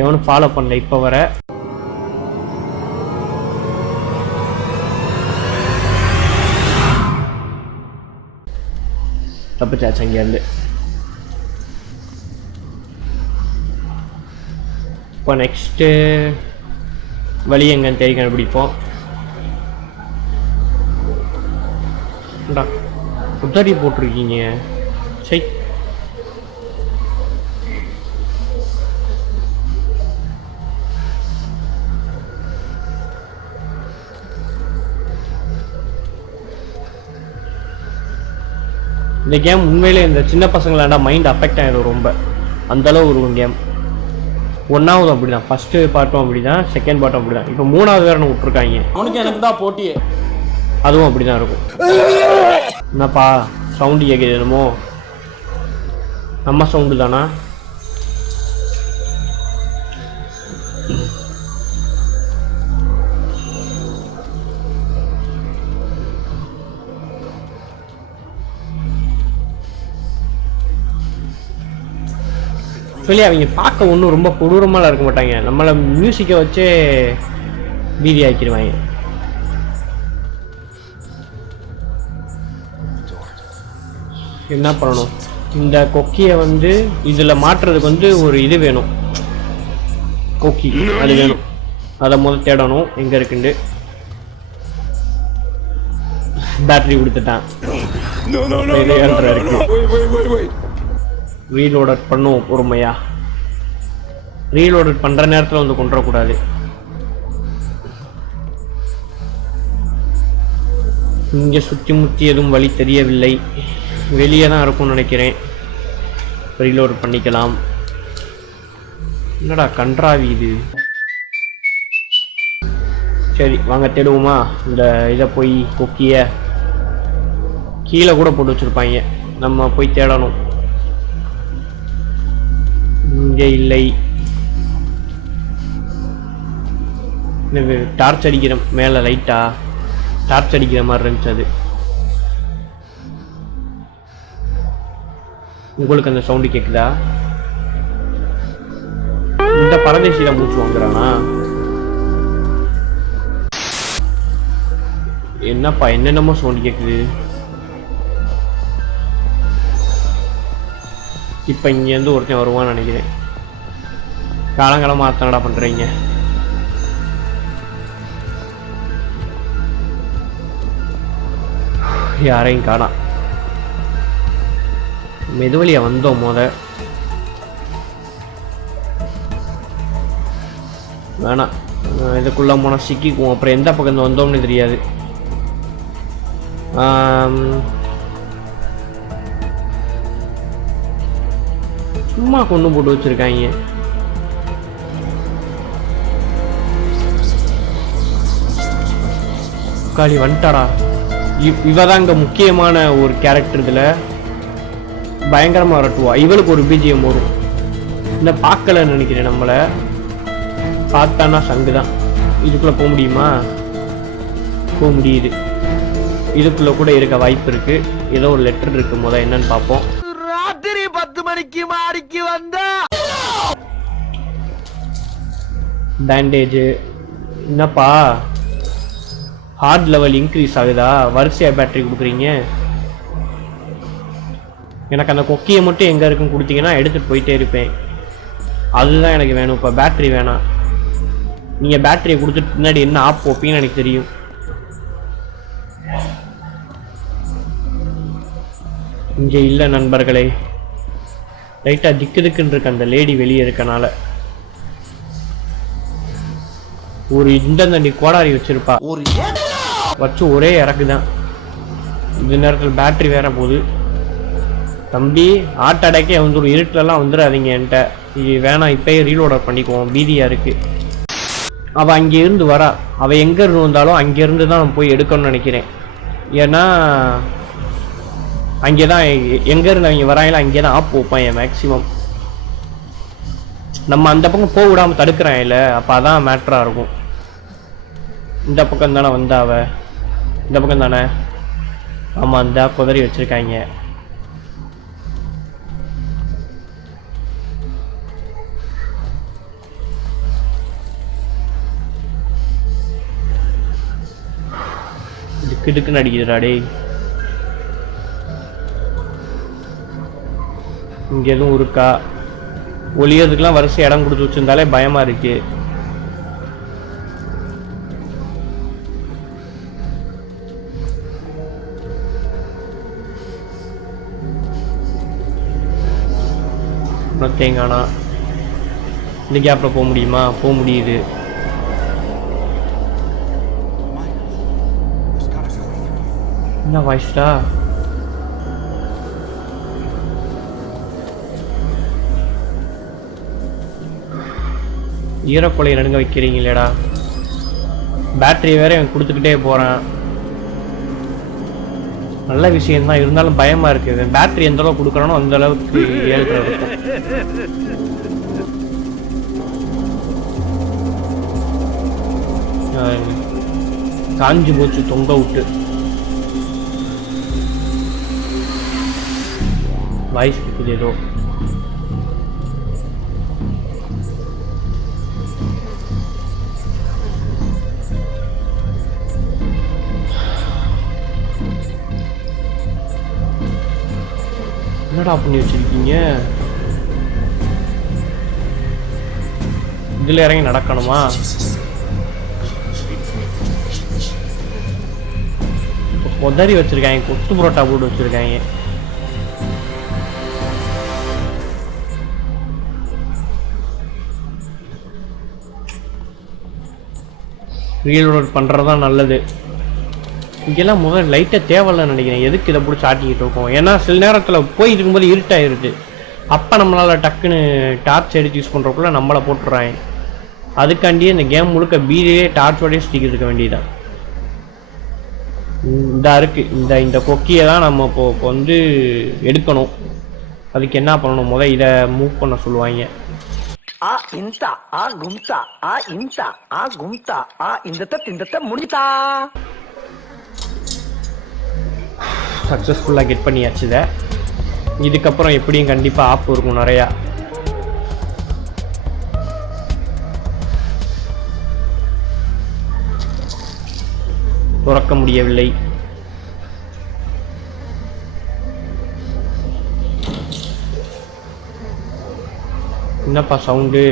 எவனும் ஃபாலோ பண்ணல இப்ப வர. தப்பிச்சாச்சு அங்கேருந்து. இப்போ நெக்ஸ்ட்டு வழி எங்கன்னு தேடி கண்டுபிடிப்போம். புத்தடி போட்டிருக்கீங்க. சரி, இந்த கேம் உண்மையிலே இந்த சின்ன பசங்களாண்டா மைண்ட் அஃபெக்ட் ஆகிடும் ரொம்ப. அந்தளவு ஒரு கேம். ஒன்றாவது அப்படி தான், ஃபஸ்ட்டு பார்ட்டும் அப்படி தான், செகண்ட் பார்ட்டும் அப்படி தான். இப்போ மூணாவது வேறு விட்ருக்காங்க. அவனுக்கு எனக்கு தான் போட்டியே. அதுவும் அப்படி தான் இருக்கும். என்னப்பா சவுண்டு கேட்குது? என்னமோ நம்ம சவுண்டு தானா? சொல்லி அவங்க பார்க்க ஒன்றும் ரொம்ப கொடூரமாலாம் இருக்க மாட்டாங்க. நம்மளை மியூசிக்கை வச்சே பீதி ஆக்கிடுவாங்க. என்ன பண்ணணும்? இந்த கொக்கியை வந்து இதில் மாட்டுறதுக்கு வந்து ஒரு இது வேணும். கொக்கி அது வேணும். அதை முதல் தேடணும் எங்கே இருக்குண்டு. பேட்டரி கொடுத்துட்டான். ரீலோடட் பண்ணும் பொறுமையா. ரீலோடட் பண்ணுற நேரத்தில் வந்து கொண்டுறக்கூடாது. இங்கே சுற்றி முற்றி எதுவும் வழி தெரியவில்லை. வெளியே தான் இருக்கும்னு நினைக்கிறேன். ரீலோட் பண்ணிக்கலாம். என்னடா கன்றாவி இது. சரி வாங்க தேடுவோமா. இந்த இதை போய் கொக்கிய கீழே கூட போட்டு வச்சுருப்பாங்க. நம்ம போய் தேடணும். இங்கே இல்லை. டார்ச் அடிக்கிற மேலே லைட்டா டார்ச் அடிக்கிற மாதிரி இருந்துச்சு. அது உங்களுக்கு அந்த சவுண்டு கேட்குதா? இந்த பரதேசியில மூச்சு வாங்குறானா? என்னப்பா என்னென்னமோ சவுண்டு கேட்குது. இப்போ இங்கேருந்து ஒருத்தன் வருவான்னு நினைக்கிறேன். காலங்காலமாக அத்தனடா பண்ணுறீங்க. யாரையும் காணா. மெதுவழியாக வந்தோம். வேணாம், இதுக்குள்ளே போனால் சிக்கிக்குவோம். அப்புறம் எந்த பக்கம் வந்தோம்னு தெரியாது. சும்மா கொண்டு போட்டு வச்சிருக்காங்க. காளி வந்துட்டாடா. இவதான் இங்க முக்கியமான ஒரு கேரக்டர். இதுல பயங்கரமா வரட்டுவா. இவளுக்கு ஒரு பிஜிஎம் வரும். இந்த பார்க்கல நினைக்கிறேன். நம்மள பார்த்தானா சங்குதான். இதுக்குள்ள போக முடியுமா? போக முடியுது. இதுக்குள்ள கூட இருக்க வாய்ப்பு இருக்கு. ஏதோ ஒரு லெட்டர் இருக்கு. முதல் என்னன்னு பார்ப்போம். ராத்திரி 10 மணிக்கு மாடிக்கு வந்தா பேண்டேஜ். என்னப்பா ஹார்ட் லெவல் இன்க்ரீஸ் ஆகுதா? வரிசையா பேட்டரி கொடுக்குறீங்க. எனக்கு அந்த கொக்கியை மட்டும் எங்கே இருக்குன்னு கொடுத்தீங்கன்னா எடுத்துகிட்டு போயிட்டே இருப்பேன். அதுதான் எனக்கு வேணும். இப்போ பேட்டரி வேணாம். நீங்கள் பேட்டரியை கொடுத்துட்டு பின்னாடி என்ன ஆப் வைப்பீங்கன்னு எனக்கு தெரியும். இங்கே இல்லை நண்பர்களே. லைட்டாக திக்கு திக்குன்னு இருக்கு அந்த லேடி வெளியே இருக்கனால. ஒரு இந்த கோடாரி வச்சிருப்பா. வச்சு ஒரே இறக்குதான். இந்த நேரத்தில் பேட்டரி வேற போகுது. தம்பி ஹார்ட் அட்டாக்கே வந்துடும். இருட்டிலலாம் வந்துடாதீங்க என்கிட்ட. இது வேணாம். இப்போயே ரீலோடர் பண்ணிக்குவோம். பீதியாக இருக்கு. அவள் அங்கே இருந்து வரா. அவள் எங்கே இருந்து வந்தாலும் அங்கேருந்து தான் போய் எடுக்கணும்னு நினைக்கிறேன். ஏன்னா அங்கே தான் எங்கே இருந்து அவங்க வராங்களோ அங்கே தான் ஆப் வைப்பான் மேக்சிமம். நம்ம அந்த பக்கம் போக விடாமல் தடுக்கிறான் இல்லை. அப்போ அதான் மேட்ராக இருக்கும். இந்த பக்கம் தானே வந்தாவ. இந்த பக்கம் தானே. ஆமாம், அந்த குதறி வச்சுருக்காங்க. திக்கு திக்குன்னு அடிக்குதுடா டேய். இங்க எதுவும் இருக்கா? ஒளியதுக்கெல்லாம் வரிசை இடம் கொடுத்து வச்சிருந்தாலே பயமா இருக்கு. தேங்கானா இந்த கேப்ல போக முடியுமா? போக முடியுது. என்ன வாய்ஸ்டா? ஈரக்கொலை நடுங்க வைக்கிறீங்களேடா. பேட்டரி வேற எனக்கு கொடுத்துக்கிட்டே போறேன். நல்ல விஷயம் தான், இருந்தாலும் பயமா இருக்கு. பேட்டரி எந்த அளவுக்கு கொடுக்குறானோ அந்த அளவுக்கு ஏழ்ற இருக்கும். காஞ்சி போச்சு தொங்க விட்டு. வாய்ஸ் இருக்குது ஏதோ. என்னடா பண்ணி வச்சிருக்கீங்க? இதுல இறங்கி நடக்கணுமா? உதறி வச்சிருக்காங்க, கொத்து புரோட்டா போட்டு வச்சிருக்காங்க. ரீலோட் பண்றதுதான் நல்லது. இங்கெல்லாம் முதல்ல லைட்டை தேவையில்லைன்னு நினைக்கிறேன். எதுக்கு இதை பிடிச்சி ஆட்டிக்கிட்டு இருக்கோம்? ஏன்னா சில நேரத்தில் போயிட்டு இருக்கும்போது இருட்டாயிருது. அப்போ நம்மளால் டக்குன்னு டார்ச் எடுத்து யூஸ் பண்ணுறக்குள்ள நம்மளை போட்டுடுறாங்க. அதுக்காண்டியே இந்த கேம் முழுக்க பீடியே டார்ச்சோடய ஸ்டிக் இருக்க வேண்டியதான். இதா இருக்கு. இந்த கொக்கியை தான் நம்ம இப்போ வந்து எடுக்கணும். அதுக்கு என்ன பண்ணணும்? முதல் இதை மூவ் பண்ண சொல்லுவாங்க. ஆ இந்தா ஆ கும்தா ஆ இந்தா ஆ கும்தா ஆ இந்த முடித்தா. சக்ஸஸ்ஃபுல்லாக கெட் பண்ணியாச்சு. இதை இதுக்கப்புறம் எப்படியும் கண்டிப்பாக ஆப் இருக்கும் நிறையா. துறக்க முடியவில்லை. என்னப்பா சவுண்டு?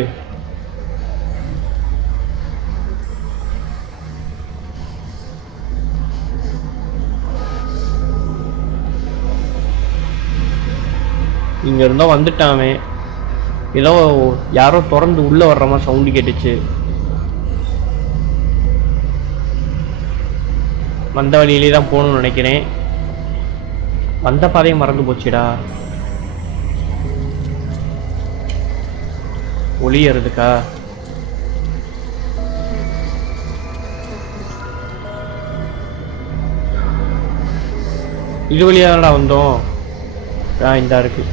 இங்க இருந்தோ வந்துட்டாமே. ஏதோ யாரோ திறந்து உள்ள வர்ற மாதிரி சவுண்டு கேட்டுச்சு. வந்த வழியிலே தான் போகணும்னு நினைக்கிறேன். வந்த பாதையை மறந்து போச்சுடா. ஒளியறதுக்கா? இது வழியா தானடா வந்தோம். இந்த இருக்கு.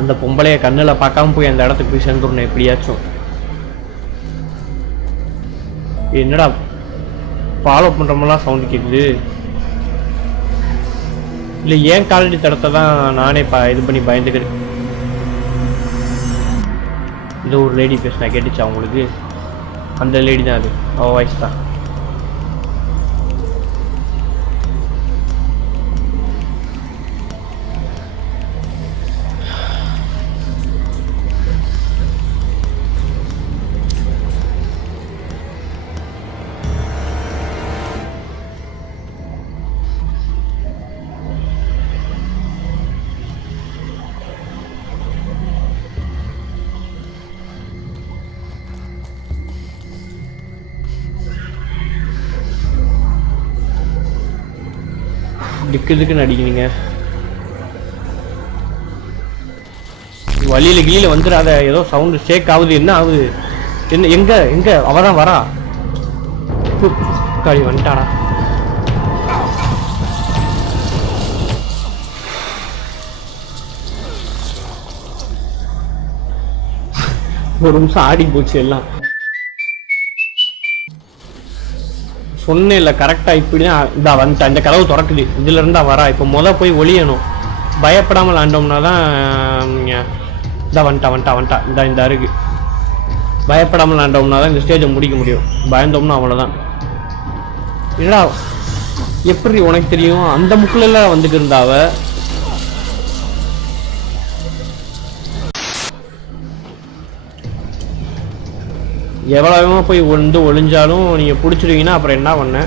அந்த பொம்பளைய கண்ணுல பார்க்காம போய் அந்த இடத்துக்கு போய் சேர்ந்துடணும் எப்படியாச்சும். என்னடா ஃபாலோ பண்றோமெல்லாம் சவுண்ட் கேட்குது? இல்லை ஏன் காலடி தடத்தை தான் நானே இது பண்ணி பயந்துக்கிறேன். இந்த ஒரு லேடி பேசினா கேட்டுச்சா அவங்களுக்கு? அந்த லேடி தான், அது அவ வாய்ஸ் தான். திக்குன்னு அடிக்கிறீங்க. வழியில கீழே வந்துடாத. ஏதோ சவுண்டு ஷேக் ஆகுது. என்ன ஆகுது? என்ன? எங்க எங்க அவதான் வரா? காளி வந்துட்டாடா. ஒரு நிமிஷம் ஆடி போச்சு எல்லாம். சொன்னே இல்லை கரெக்டா. இப்படிதான் இதா வந்துட்டா. இந்த கதவு திறக்குது. இதுல இருந்தா வரா. இப்ப போய் ஒளியணும். பயப்படாமல் ஆண்டோம்னா தான். இதா வந்துட்டா. இந்த இருக்கு. பயப்படாமல் விளாண்டோம்னா தான் இந்த ஸ்டேஜை முடிக்க முடியும். பயந்தோம்னா அவ்வளோதான். என்னடா எப்படி உனக்கு தெரியும்? அந்த முக்கிலெல்லாம் வந்துட்டு இருந்தாவ. எவ்வளோ போய் ஒளிஞ்சாலும் நீங்கள் பிடிச்சிருவீங்கன்னா அப்புறம் என்ன பண்ண?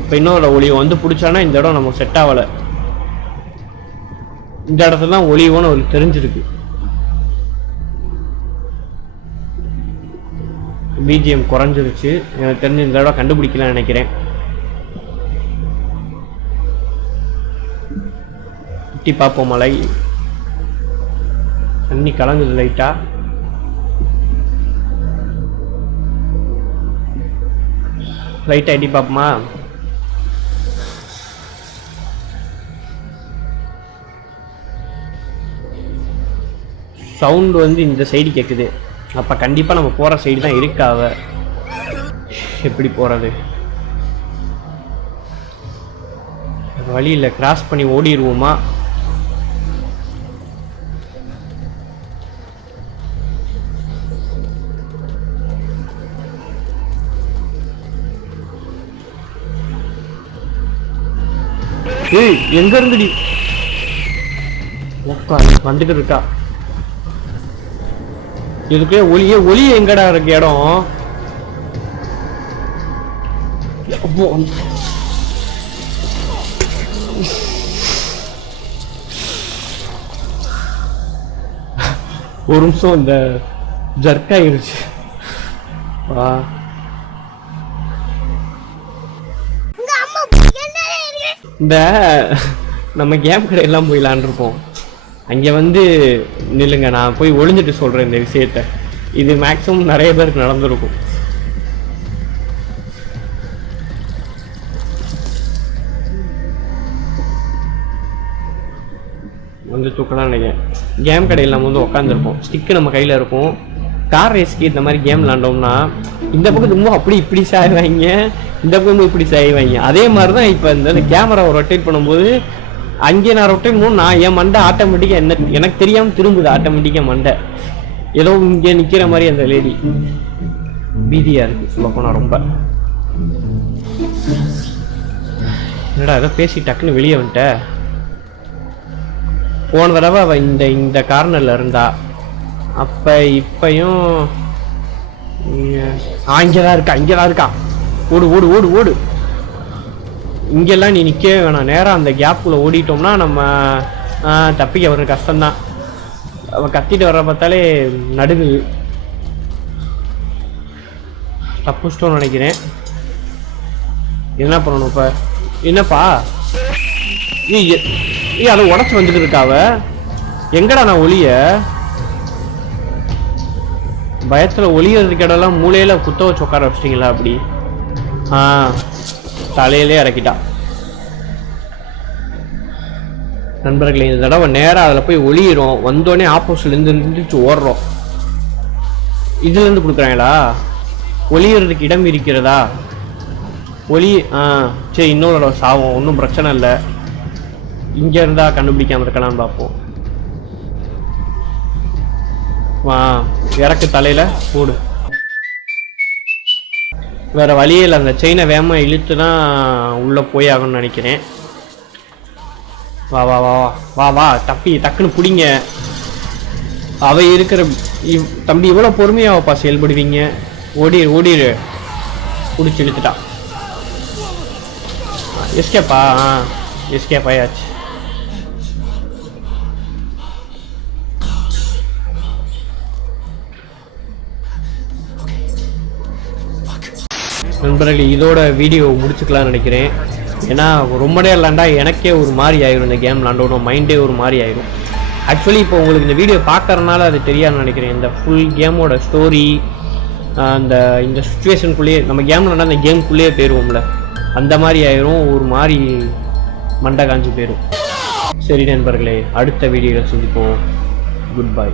இப்போ இன்னொரு ஒளியை வந்து பிடிச்சானா இந்த இடம் நமக்கு செட் ஆகலை. இந்த இடத்துல தான் ஒளிவோன்னு அவருக்கு தெரிஞ்சிருக்கு. பிஜிஎம் குறைஞ்சிருச்சு. எனக்கு தெரிஞ்சு இந்த இடம் கண்டுபிடிக்கலாம்னு நினைக்கிறேன். எட்டி பார்ப்போம். மலை தண்ணி கலங்குது லைட்டா. லைட்டா எட்டி பார்ப்போமா? சவுண்ட் வந்து இந்த சைடு கேட்குது. அப்போ கண்டிப்பாக நம்ம போகிற சைடு தான் இருக்காவ. எப்படி போகிறது? வழியில் கிராஸ் பண்ணி ஓடிடுவோமா? ஏய் எங்க இருந்துடி வந்துட்டு இருக்கா? இதுக்கே ஒளி எங்கடா இருக்கு இடம்? ஒரு நிமிஷம் இந்த ஜர்க் ஆயிருச்சு. இந்த நம்ம கேம் கடையெல்லாம் போய் விளாண்டுருப்போம். அங்கே வந்து நில்லுங்க, நான் போய் ஒளிஞ்சிட்டு சொல்கிறேன் இந்த விஷயத்த. இது மேக்ஸிமம் நிறைய பேருக்கு நடந்திருக்கும். வந்து தூக்கலாம் நினைக்கிறேன். கேம் கடையில் நம்ம வந்து உட்காந்துருப்போம். ஸ்டிக்கு நம்ம கையில் இருக்கும். கார் ரேஸ்க்கு இந்த மாதிரி கேம் விளாண்டோம்னா இந்த பக்கம் ரொம்ப அப்படி இப்படி சாய்வாங்க, இந்த பக்கம் இப்படி சாய்வாங்க. அதே மாதிரி தான் இப்போ இந்த கேமராவை ரொட்டேட் பண்ணும்போது அங்கே நான் ரொட்டேட் பண்ணும், நான் என் மண்டை ஆட்டோமேட்டிக்காக எனக்கு தெரியாமல் திரும்புது. ஆட்டோமேட்டிக்காக மண்டை ஏதோ இங்கே நிற்கிற மாதிரி அந்த லேடி. பீதியாக இருக்குது சொல்ல போனால் ரொம்ப. என்னடா ஏதோ பேசி டக்குன்னு வெளியே வந்துட்ட. போன தடவை அவள் இந்த கார்னரில் இருந்தா. அப்போ இப்பையும் இங்கேதான் இருக்கா. ஓடு ஓடு ஓடு ஓடு. இங்கெல்லாம் நீ நிற்கவே வேணாம். நேராக அந்த கேப்புக்குள்ளே ஓடிட்டோம்னா நம்ம தப்பிக்க வர்றது கஷ்டம்தான். அவன் கத்திட்டு வர்ற பார்த்தாலே நடுங்குது. தப்புச்சிட்டோன்னு நினைக்கிறேன். என்ன பண்ணணும் இப்போ? என்னப்பா அதை உடச்சி வந்துட்டு இருக்காவ. எங்கடா நான் ஒளிய பயத்தில் ஒளியறதுக்கு இடம்லாம் மூளையில குத்த வச்சு உட்கார வச்சிட்டிங்களா? அப்படி தலையிலே இறக்கிட்டா. நண்பர்களே, இந்த தடவை நேராக அதில் போய் ஒளியிறோம். வந்தோடனே ஆப்போசிட்லேருந்து இருந்துச்சு ஓடுறோம். இதுலேருந்து கொடுக்குறாங்களா? ஒளியறதுக்கு இடம் இருக்கிறதா? ஒளி சரி, இன்னொரு சாவும், ஒன்றும் பிரச்சனை இல்லை. இங்கே இருந்தால் கண்டுபிடிக்காமல் இருக்கலாம்னு பார்ப்போம். இறக்கு தலையில் போடு. வேற வழியில் அந்த செயினை வேகமாக இழுத்து தான் உள்ளே போய் ஆகணும்னு நினைக்கிறேன். வா வா வா வா வா தப்பி டக்குன்னு பிடிங்க. அவ இருக்கிற தம்பி இவ்வளோ பொறுமையாவப்பா செயல்படுவீங்க? ஓடிடு. பிடிச்சி இழுத்துட்டா. எஸ்கேப்பா? எஸ்கேப் ஆயாச்சு. நண்பர்களே, இதோட வீடியோ முடிச்சுக்கலாம்னு நினைக்கிறேன். ஏன்னா ரொம்ப நேரம் விளாண்டா எனக்கே ஒரு மாதிரி ஆயிரும். இந்த கேம் விளாண்டோட மைண்டே ஒரு மாதிரி ஆயிரும். ஆக்சுவலி இப்போ உங்களுக்கு இந்த வீடியோ பார்க்கறதுனால அது தெரியாதுன்னு நினைக்கிறேன். இந்த ஃபுல் கேமோட ஸ்டோரி இந்த சுச்சுவேஷனுக்குள்ளேயே நம்ம கேம் விளாண்டா அந்த கேமுக்குள்ளேயே போயிடுவோம்ல, அந்த மாதிரி ஆயிரும். ஒரு மாதிரி மண்டை காஞ்சி போயிடும். சரி நண்பர்களே, அடுத்த வீடியோவில் சந்திப்போம். Good bye.